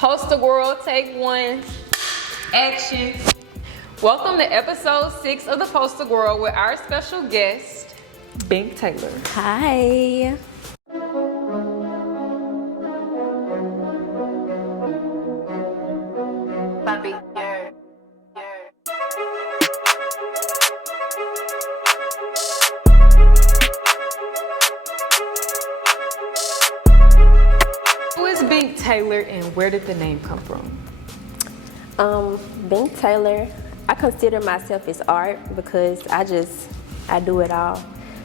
Poster World, take one. Action. Welcome to episode 6 of the Poster World with our special guest, Bink Taylor. Hi. Bobby, yeah. Who is Bink Taylor and where did the name come from? Bink Taylor, I consider myself as art because I do it all.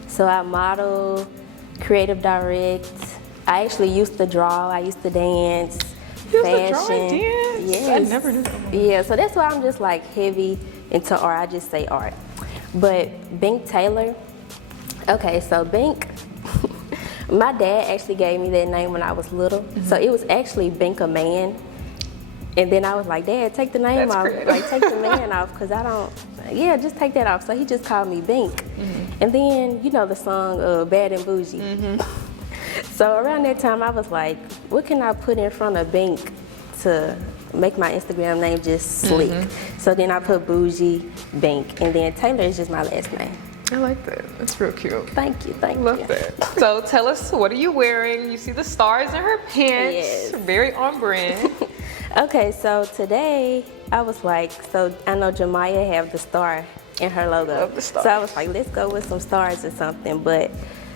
So I model, creative direct. I actually used to draw, I used to dance, fashion. Dance? Yes. I never knew that. Yeah, so that's why I'm just like heavy into art. I just say art. But Bink Taylor, okay, so Bink, my dad actually gave me that name when I was little. Mm-hmm. So it was actually Bink a man. And then I was like, Dad, take the name off. Creative. Like, take the man off, because just take that off. So he just called me Bink. Mm-hmm. And then, you know the song Bad and Bougie. Mm-hmm. So around that time, I was like, what can I put in front of Bink to make my Instagram name just slick? Mm-hmm. So then I put Bougie, Bink, and then Taylor is just my last name. I like that. That's real cute. Thank you, thank Love you. that. So tell us, what are you wearing? You see the stars in her pants. Yes. Very on brand. Okay, so today I was like, so I know Jemiah have the star in her logo. Love the star. So I was like, let's go with some stars or something. But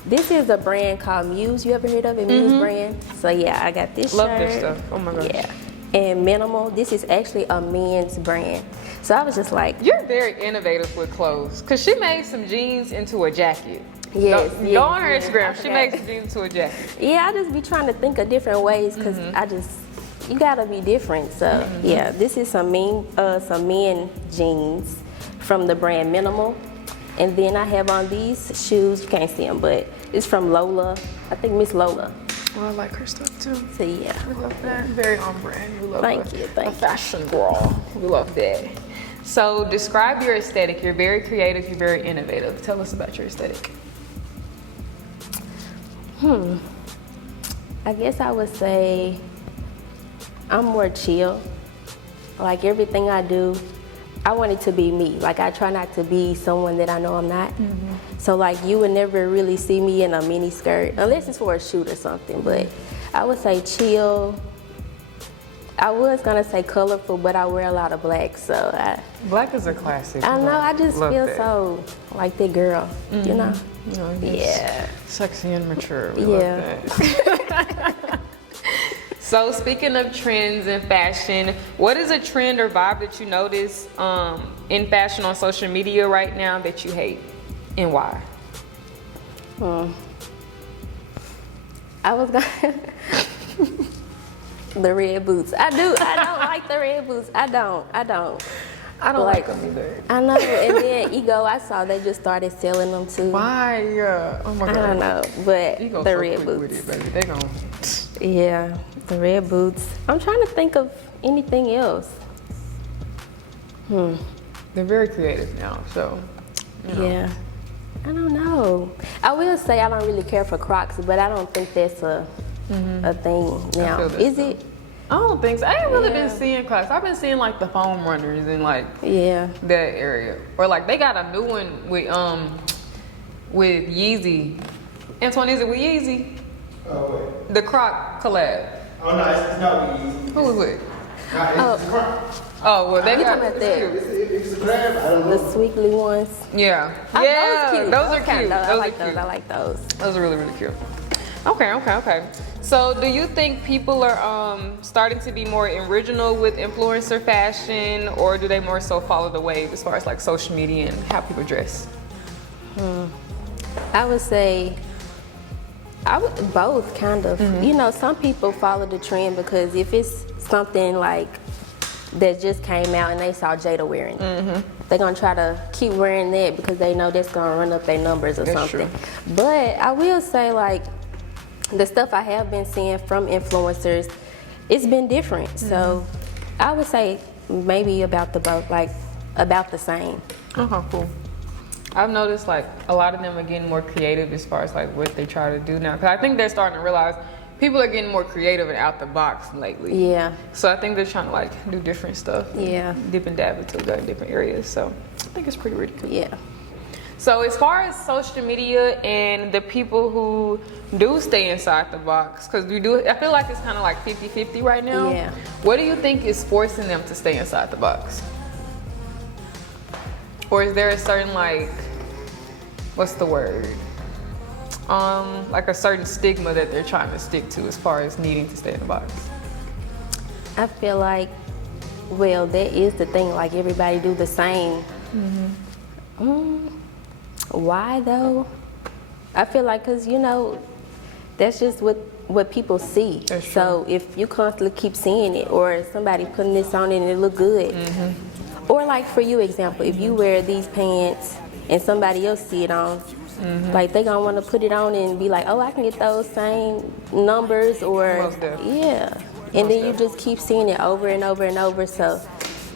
this is a brand called Muse. You ever heard of it? Muse brand? So yeah, I got this Love shirt. this stuff. Oh my gosh. Yeah. And Minimal, this is actually a men's brand. So I was just like, You're very innovative with clothes, because she made some jeans into a jacket. yes. Go yes, on her yes, Instagram. I She forgot. makes some jeans into a jacket. Yeah, I just be trying to think of different ways because you gotta be different. So yeah, this is some men jeans from the brand Minimal. And then I have on these shoes, you can't see them, but it's from Lola, I think Miss Lola. Well, I like her stuff too. So yeah, We love that. Very on brand. We love Thank you, thank a you. fashion girl. We love that. So describe your aesthetic. You're very creative. You're very innovative. Tell us about your aesthetic. I guess I would say I'm more chill. Like everything I do, I want it to be me. Like I try not to be someone that I know I'm not. So like you would never really see me in a mini skirt unless it's for a shoot or something. But I would say chill. I was gonna say colorful, but I wear a lot of black, so Black is a classic. I know I just Love feel that. so like that girl, you know? You know, it's Yeah. sexy and mature. We Yeah. love that. So speaking of trends in fashion, what is a trend or vibe that you notice in fashion on social media right now that you hate, and why? I was gonna the red boots. I don't like the red boots. I don't. I don't like them either. I know. And then Ego, I saw they just started selling them too. Why? Oh my I god. don't know, but You go the so red quick boots. with it, baby. They gon' Yeah, the red boots. I'm trying to think of anything else. They're very creative now, so. You know. Yeah, I don't know. I will say I don't really care for Crocs, but I don't think that's a thing now. feel that, Is though. it? I don't think so. I ain't really been Yeah. seeing Crocs. I've been seeing like the foam runners and like Yeah. that area, or like they got a new one with Yeezy. Antoine, is it with Yeezy? Oh, wait. The Croc collab. Oh, no, it's not with Yeezy. Who is it? No, it's a crop. Oh well, they You got. talking about that? It's a crab. I don't The know. sweetly ones. Yeah, Oh, yeah, those cute. those are Okay, cute. I Those like are those. cute. I like those. Those are really, really cute. Okay. So do you think people are starting to be more original with influencer fashion, or do they more so follow the wave as far as like social media and how people dress? I would say both kind of. You know, some people follow the trend because if it's something like that just came out and they saw Jada wearing it, they're gonna try to keep wearing that because they know that's gonna run up their numbers or That's something. true. But I will say like the stuff I have been seeing from influencers, it's been different. So I would say maybe about the same. Okay, cool. I've noticed like a lot of them are getting more creative as far as like what they try to do now. Cause I think they're starting to realize people are getting more creative and out the box lately. Yeah. So I think they're trying to like do different stuff. Yeah. Dip and dab into different areas. So I think it's pretty really cool. Yeah. So as far as social media and the people who do stay inside the box, because I feel like it's kind of like 50-50 right now. Yeah. What do you think is forcing them to stay inside the box? Or is there a certain like, what's the word? Like a certain stigma that they're trying to stick to as far as needing to stay in the box? I feel like, well, that is the thing. Like everybody do the same. Why though? I feel like, cause that's just what people see. That's true. So if you constantly keep seeing it, or somebody putting this on and it look good, or like for you example, if you wear these pants and somebody else see it on, like they gonna want to put it on and be like, oh, I can get those same numbers, or Most definitely. yeah, and then you just keep seeing it over and over and over. So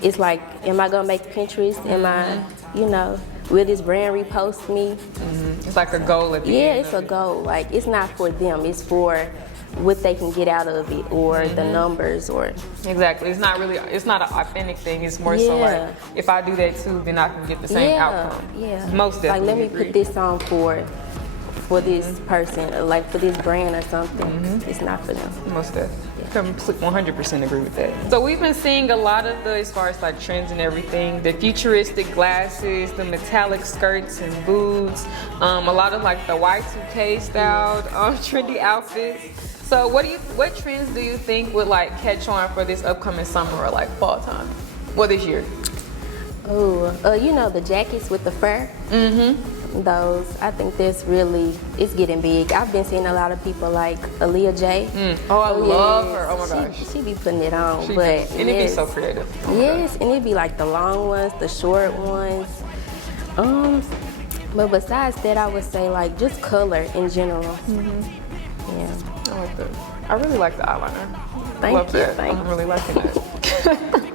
it's like, am I gonna make Pinterest? Am I, will this brand repost me? It's like a goal at the Yeah, end. it's a goal. Like it's not for them. It's for what they can get out of it, or the numbers, or Exactly. It's not an authentic thing. It's more so Yeah. like, if I do that too, then I can get the same outcome. Yeah. Most definitely. Like let me agree. put this on for this person, or like for this brand or something. It's not for them. Most definitely. 100% agree with that. So we've been seeing a lot of as far as like trends and everything, the futuristic glasses, the metallic skirts and boots, a lot of like the Y2K styled trendy outfits. So what trends do you think would like catch on for this upcoming summer or like fall time? Well, this year. Oh, the jackets with the fur. Those, I think it's getting big. I've been seeing a lot of people like Aaliyah J. Oh, I love yes. her. Oh my gosh. She be putting it on, She but do. And it be so creative. Oh my yes, and it be like the long ones, the short ones. But besides that, I would say like just color in general. Yeah. I like that. I really like the eyeliner. Thank Love you, that. thank I'm really liking that.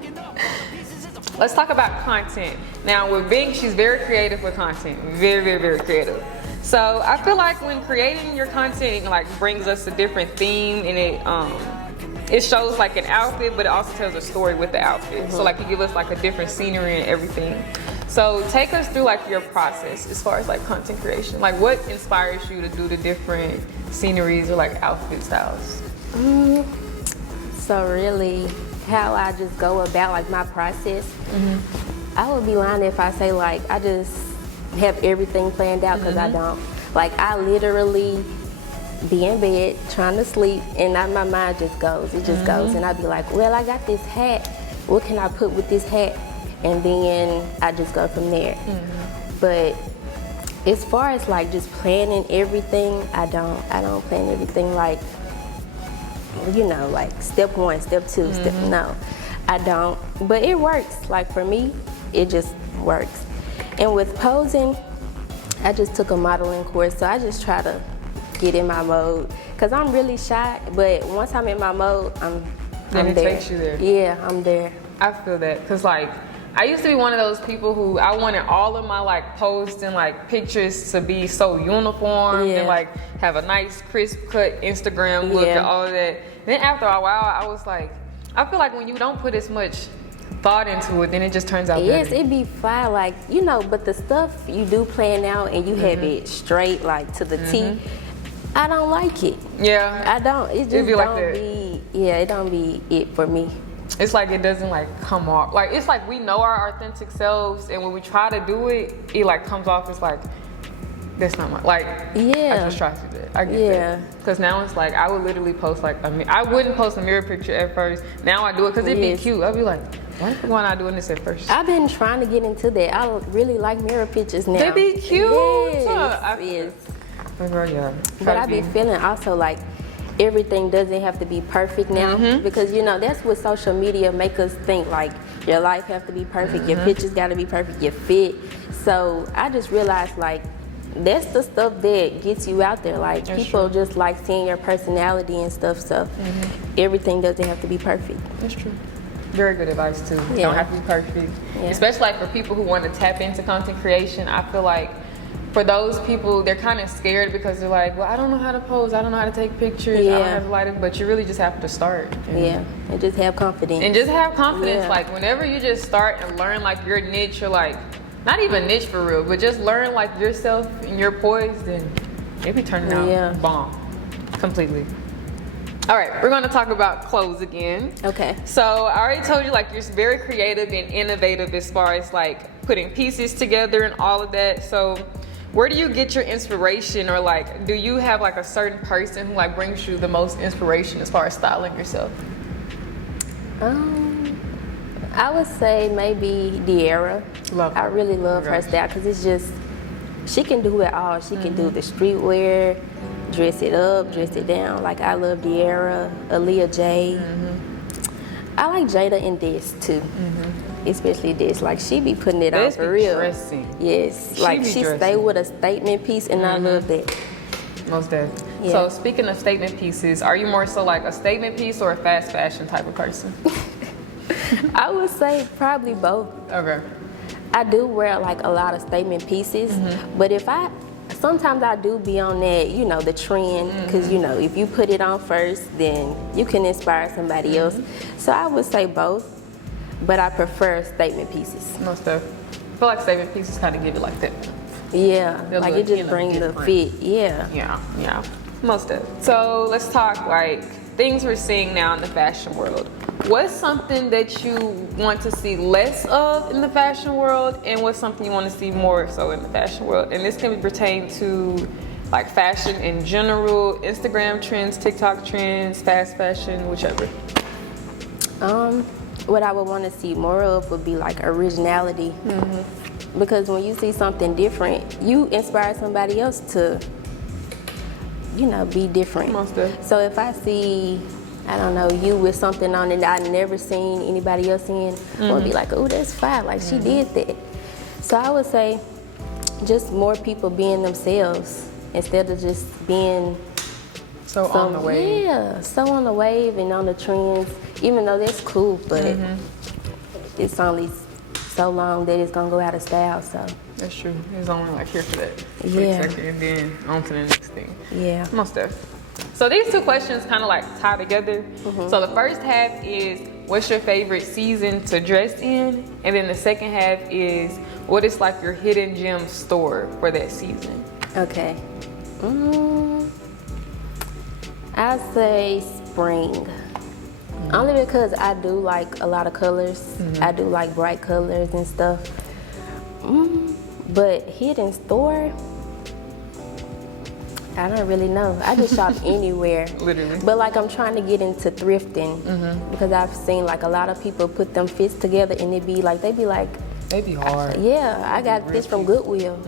Let's talk about content. Now with Bink, she's very creative with content. Very, very, very creative. So I feel like when creating your content, it like brings us a different theme, and it shows like an outfit, but it also tells a story with the outfit. So like you give us like a different scenery and everything. So take us through like your process as far as like content creation. Like what inspires you to do the different sceneries or like outfit styles? So really, how I just go about like my process, I would be lying if I say like I just have everything planned out, because I don't. Like I literally be in bed trying to sleep, and my mind just goes. It just goes, and I'd be like, well, I got this hat. What can I put with this hat? And then I just go from there. But as far as like just planning everything, I don't plan everything like, like step 1, step 2, no, I don't. But it works. Like for me, it just works. And with posing, I just took a modeling course, so I just try to get in my mode, because I'm really shy, but once I'm in my mode, I'm it there. takes you there. Yeah, I'm there. I feel that, because like I used to be one of those people who I wanted all of my like posts and like pictures to be so uniform and like have a nice crisp cut Instagram look and all of that. Then after a while, I was like, I feel like when you don't put as much thought into it, then it just turns out Yes, better. it be fine, like, but the stuff you do plan out and you have it straight, like to the T, I don't like it. Yeah. I don't. It just be like don't that. be, it don't be it for me. It's like it doesn't like come off. Like it's like we know our authentic selves, and when we try to do it, it like comes off as like, that's not my, like, I just try to do that. I get that. Because now it's like, I would literally post like, I wouldn't post a mirror picture at first. Now I do it because it'd be cute. I'd be like, why the fuck am I not doing this at first? I've been trying to get into that. I really like mirror pictures now. They be cute. Yes. Girl, yeah. But I be feeling also like everything doesn't have to be perfect now, because that's what social media make us think, like your life have to be perfect, your pictures got to be perfect, your fit. So I just realized like that's the stuff that gets you out there. Like That's people true. just like seeing your personality and stuff. So everything doesn't have to be perfect. That's true. Very good advice too. Yeah. Don't have to be perfect. Yeah. Especially like for people who want to tap into content creation, I feel like for those people, they're kind of scared because they're like, well, I don't know how to pose, I don't know how to take pictures, I don't Yeah. have lighting, but you really just have to start. Yeah, and just have confidence. And just have confidence. Yeah. Like whenever you just start and learn like your niche, or like not even niche for real, but just learn like yourself and your poise, then it be turning out Yeah. bomb completely. All right, we're gonna talk about clothes again. Okay. So I already told you like you're very creative and innovative as far as like putting pieces together and all of that. So where do you get your inspiration, or like do you have like a certain person who like brings you the most inspiration as far as styling yourself? I would say maybe De'Ara. Love her. I really love Oh my her gosh. style because it's just, she can do it all. She can do the streetwear, dress it up, dress it down. Like I love De'Ara, Aaliyah J. I like Jada and Des too, especially Des. Like she be putting it on Des for be real. dressing. Yes, She like be she dressing. stay with a statement piece, and I love that. Most definitely. Yeah. So speaking of statement pieces, are you more so like a statement piece or a fast fashion type of person? I would say probably both. Okay. I do wear like a lot of statement pieces, but sometimes I do be on that, you know, the trend, because you know, if you put it on first, then you can inspire somebody else. So I would say both, but I prefer statement pieces. Most definitely. I feel like statement pieces kind of give it like that. Yeah, They'll like look, it just you know, brings the different. fit. Yeah. Yeah. Most definitely. So let's talk like things we're seeing now in the fashion world. What's something that you want to see less of in the fashion world, and what's something you want to see more so in the fashion world? And this can pertain to like fashion in general, Instagram trends, TikTok trends, fast fashion, whichever. What I would want to see more of would be like originality, because when you see something different, you inspire somebody else to, you know, be different. Most definitely. So if I see, I don't know, you with something on it that I never seen anybody else in, I would be like, oh, that's fine, like she did that. So I would say just more people being themselves instead of just being So on the way. yeah, so on the wave and on the trends, even though that's cool, but it's only so long that it's gonna go out of style, so That's true. It's only like here for that quick Yeah. second, and then on to the next thing. yeah. Most definitely. So these two questions kind of like tie together. So the first half is, what's your favorite season to dress in? And then the second half is, what is like your hidden gem store for that season? Okay. I'd say spring. Only because I do like a lot of colors. I do like bright colors and stuff. But hidden store, I don't really know. I just shop anywhere. Literally. But like I'm trying to get into thrifting because I've seen like a lot of people put them fits together and they be like, They be hard. yeah, I got this from Goodwill.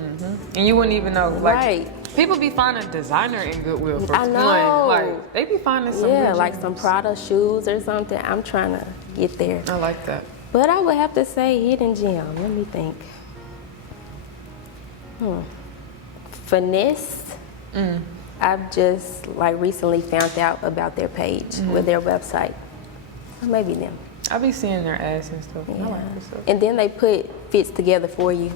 And you wouldn't even know. Like, Right. people be finding designer in Goodwill for I know. fun. Like, they be finding some Yeah, good like gems. some Prada shoes or something. I'm trying to get there. I like that. But I would have to say hidden gem. Let me think. Finesse. I've just like recently found out about their page with their website. Or maybe them. I be seeing their ass and stuff. I Yeah. like this stuff. And then they put fits together for you.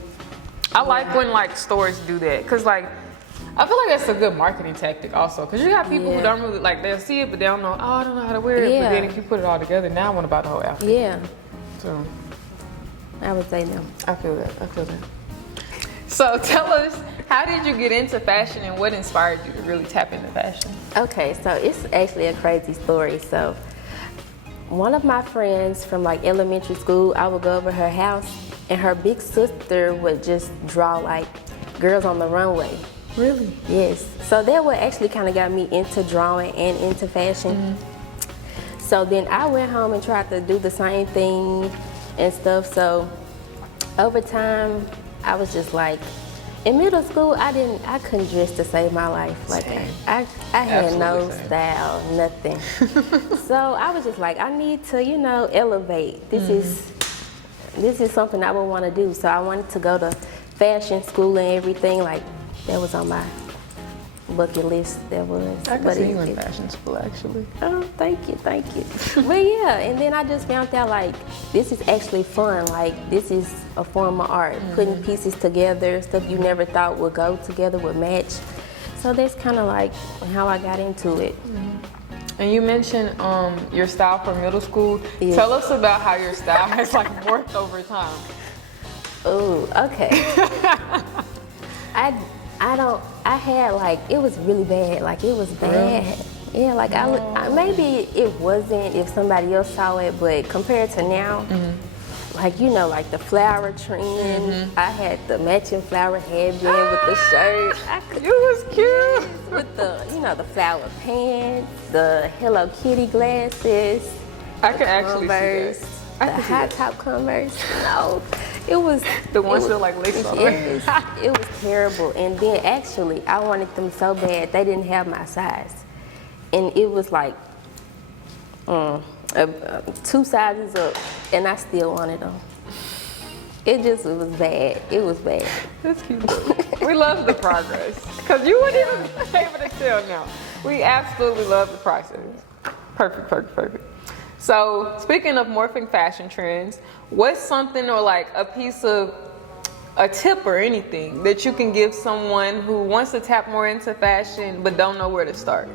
I like when like stores do that, cause like I feel like that's a good marketing tactic also, cause you got people who Yeah. don't really like, they'll see it but they don't know, oh, I don't know how to wear it. Yeah. But then if you put it all together, now I want to buy the whole outfit. Yeah, So I would say them. I feel that. So tell us, how did you get into fashion and what inspired you to really tap into fashion? Okay, so it's actually a crazy story. So one of my friends from like elementary school, I would go over her house and her big sister would just draw like girls on the runway. Really? Yes. So that what actually kind of got me into drawing and into fashion. So then I went home and tried to do the same thing and stuff. So over time, I was just like, in middle school, I couldn't dress to save my life. Like Same. I had no Absolutely same. style, nothing. So I was just like, I need to, you know, elevate. This is something I would want to do. So I wanted to go to fashion school and everything. Like that was on my bucket list there was. I can But see you in fashion school, actually. Oh, thank you. But yeah, and then I just found out like this is actually fun. Like this is a form of art, putting pieces together, stuff you never thought would go together, would match. So that's kind of like how I got into it. And you mentioned your style for middle school. Yeah. Tell us about how your style has like morphed over time. Oh, okay. I had like, it was really bad. Like it was bad. Yeah, like maybe it wasn't if somebody else saw it, but compared to now, like, you know, like the flower trend, I had the matching flower headband with the shirt. You was cute. With the, you know, the flower pants, the Hello Kitty glasses. I can actually Converse, see that. the high top Converse. No, it was The ones that like lace on it. it was terrible. And then actually, I wanted them so bad. They didn't have my size, and it was like 2 sizes up, and I still wanted them. It was bad. It was bad. That's cute. We love the progress. Because you wouldn't even be able to tell now. We absolutely love the process. Perfect. So, speaking of morphing fashion trends, what's something or like a piece of a tip or anything that you can give someone who wants to tap more into fashion but don't know where to start?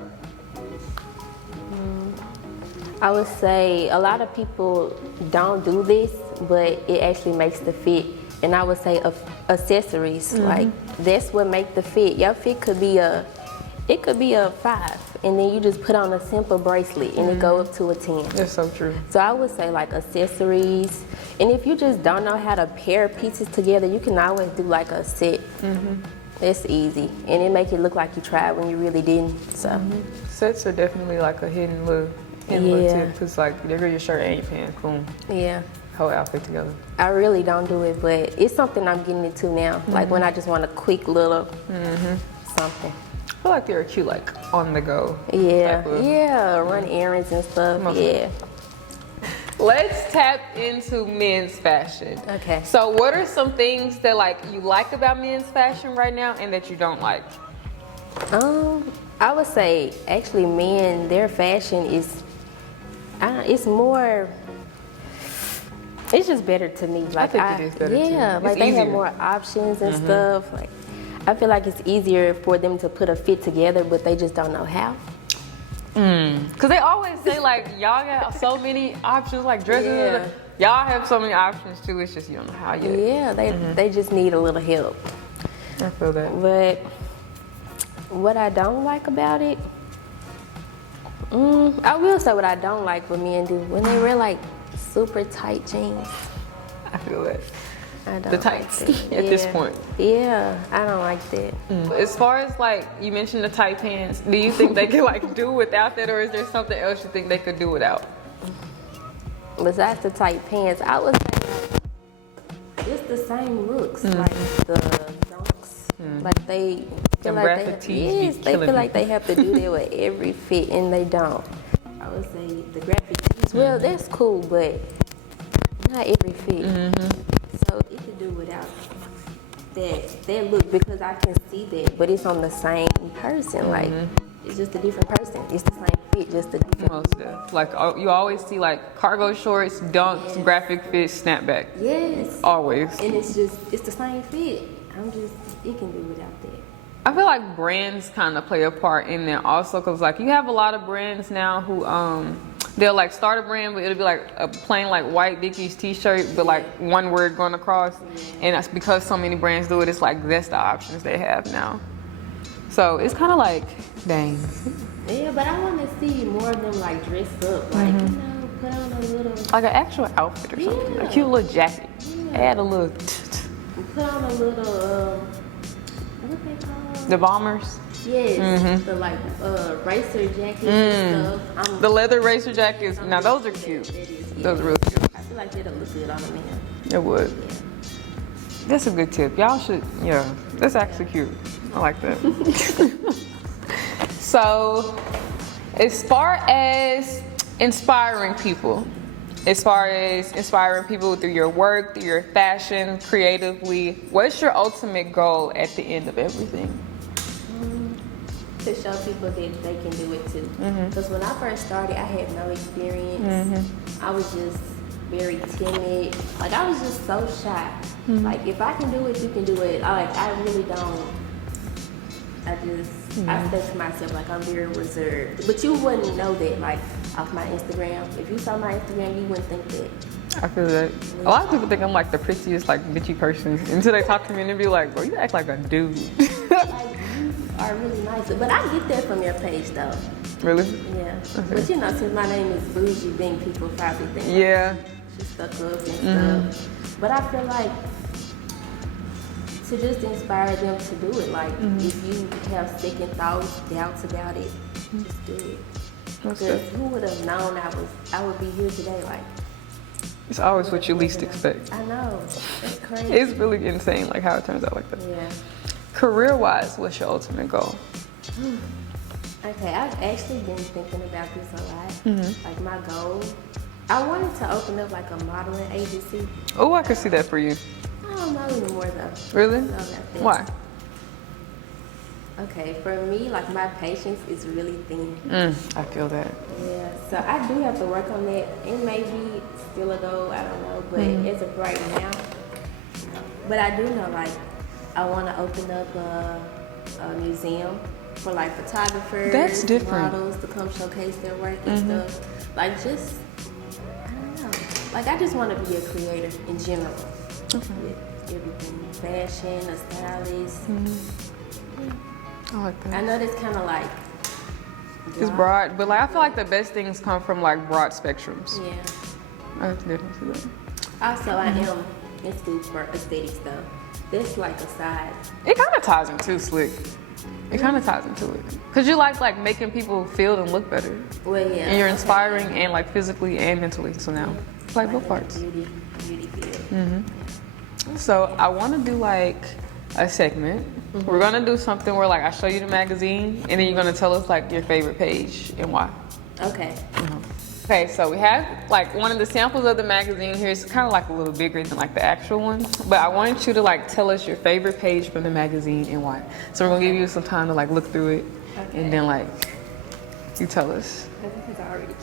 I would say a lot of people don't do this, but it actually makes the fit. And I would say accessories, like that's what make the fit. Your fit could be a 5, and then you just put on a simple bracelet and it go up to a 10. That's so true. So I would say like accessories. And if you just don't know how to pair pieces together, you can always do like a set. That's easy. And it make it look like you tried when you really didn't. So Sets are definitely like a hidden little tip. Because like, there go your shirt and your pants, boom. yeah. Whole outfit together. I really don't do it, but it's something I'm getting into now. Like when I just want a quick little something. I feel like they're cute, like on the go. Yeah, type of- run errands and stuff. Most yeah. Let's tap into men's fashion. Okay. So what are some things that like you like about men's fashion right now and that you don't like? I would say actually men, their fashion is, it's more. It's just better to me. Like think it is better too. Yeah, It's like they have easier. more options and stuff. Like I feel like it's easier for them to put a fit together, but they just don't know how. Cause they always say like y'all got so many options like dresses. Yeah. Y'all have so many options too. It's just you don't know how yet. Yeah, they just need a little help. I feel that. But what I don't like about it, I will say what I don't like what men do when they wear like super tight jeans. I feel that. I don't The like tights that. at this point. Yeah, I don't like that. As far as like you mentioned the tight pants, do you think they could like do without that, or is there something else you think they could do without? Besides the tight pants, I would say it's the same looks, like the dunks. Like they feel Them like graphic tees be they killing feel me. like they have to do that with every fit, and they don't. I would say the graphic tees. Well, that's cool, but not every fit. So it could do without that look because I can see that, but it's on the same person. Like it's just a different person. It's the same fit, just a different. Most of like you always see like cargo shorts, dunks, graphic fits, snapback. Yes. Always. And it's the same fit. It can do without that. I feel like brands kind of play a part in there also, cause like you have a lot of brands now who they'll like start a brand, but it'll be like a plain like white Dickies t-shirt, but like one word going across, and that's because so many brands do it. It's like that's the options they have now. So it's kind of like, dang. Yeah, but I want to see more of them like dress up, like you know, put on a little, Like an actual outfit or something, a Yeah. cute little jacket. Add a little. put on a little, what they call? The bombers, Yes, the like racer jackets and stuff. the leather racer jackets. Now those are cute. That is, yeah. Those are really cute. I feel like that'll look good on a man. It would. That's a good tip. Y'all should, yeah. That's actually cute. I like that. So, as far as inspiring people through your work, through your fashion, creatively, what's your ultimate goal at the end of everything? to show people that they can do it too. Because when I first started, I had no experience. I was just very timid. Like, I was just so shy. Like, if I can do it, you can do it. Like, I really don't. I say to myself, like, I'm very reserved. But you wouldn't know that, like, off my Instagram. If you saw my Instagram, you wouldn't think that. I feel that. A lot of people think I'm like the prettiest, like bitchy person until they talk to me and they be like, bro, you act like a dude. Like, you are really nice. But I get that from your page, though. Really? Yeah. Okay. But you know, since my name is Bougie Bink, people probably think Yeah. she's stuck up and stuff. But I feel like to just inspire them to do it. Like, if you have second thoughts, doubts about it, just do it. Because who would have known I would be here today? Like, It's always what you least expect. I know. It's crazy. It's really insane, like how it turns out like that. Yeah. Career-wise, what's your ultimate goal? Okay, I've actually been thinking about this a lot. Like, my goal, I wanted to open up like a modeling agency. Oh, I can see that for you. I don't know anymore though. Really? I don't know about that. Why? Okay, for me, like, my patience is really thin. I feel that. Yeah, so I do have to work on that. It may be still a goal, I don't know, but as of right now. But I do know, like, I want to open up a museum for like photographers, That's different. models to come showcase their work and stuff. Like, just, I don't know. Like, I just want to be a creator in general. With everything, fashion, a stylist. I like I that. know that's kind of like It's broad, but like I feel like the best things come from like broad spectrums. Yeah. I definitely see that. Also, I am in school for aesthetics though. That's like a side. It kind of ties into Slick. It kind of ties into it. Cause you like making people feel and look better. Well, yeah. And you're inspiring and like physically and mentally. So now, it's like both parts. Beauty field. So I want to do like a segment. We're gonna do something where like I show you the magazine and then you're gonna tell us like your favorite page and why. Okay. Okay, so we have like one of the samples of the magazine here. It's kind of like a little bigger than like the actual one, but I want you to like tell us your favorite page from the magazine and why. So we're gonna give you some time to like look through it, and then like you tell us. I think it's already cute.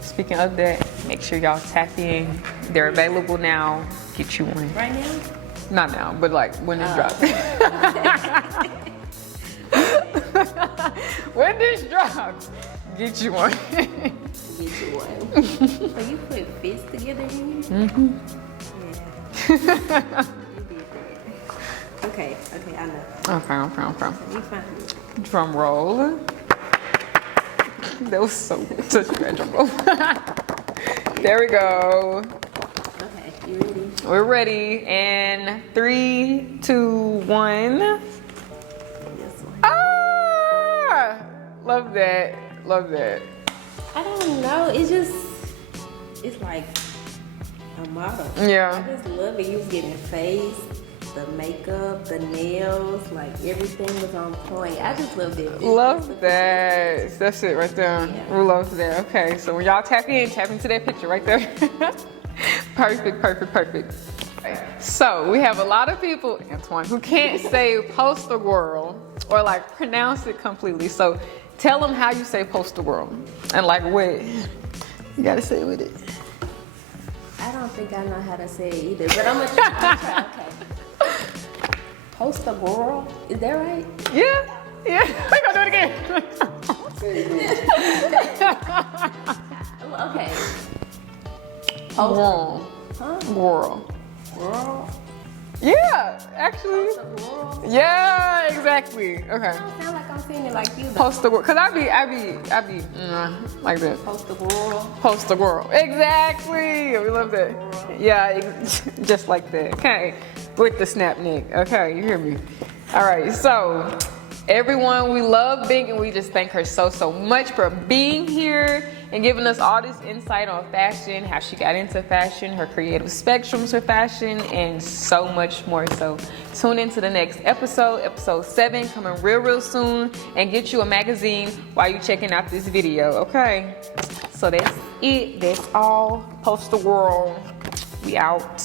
Speaking of that, make sure y'all tap in. They're available now. Get you one. Right now? Not now, but like when it drops. When this drops, get you one. Get you one. So you put fists together in here? Yeah. You did that. Okay, I know. Okay. You find it. Drum roll. That was such a bad drum roll. There we go. Okay, you ready? We're ready. And 3, 2, 1. This one. Ah! Love that. I don't know. It's like a model. Yeah. I just love it. You was getting face, the makeup, the nails, like everything was on point. I just loved it. Love that. That's it right there. Yeah. We love that. Okay, so when y'all tap into that picture right there. Perfect. So we have a lot of people, Antoine, who can't say poster girl or like pronounce it completely. So tell them how you say poster girl and like what you gotta say with it. I don't think I know how to say it either, but I'm gonna try. Okay. Poster girl, is that right? Yeah. We gonna do it again. Okay. Girl. Huh? Girl. Girl. Yeah, actually. Poster girl. Yeah, exactly. Okay. I don't sound like I'm saying it like you. Though. Poster girl, cause I be like that. Poster girl. Poster girl. Exactly. We love that. Yeah, just like that. Okay. With the snap neck. Okay, you hear me? All right. So, everyone, we love Bink and we just thank her so much for being here and giving us all this insight on fashion, how she got into fashion, her creative spectrums for fashion, and so much more. So tune into the next episode 7, coming real soon, and get you a magazine while you're checking out this video, okay? So that's it. That's all. Poster world. We out.